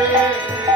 Hare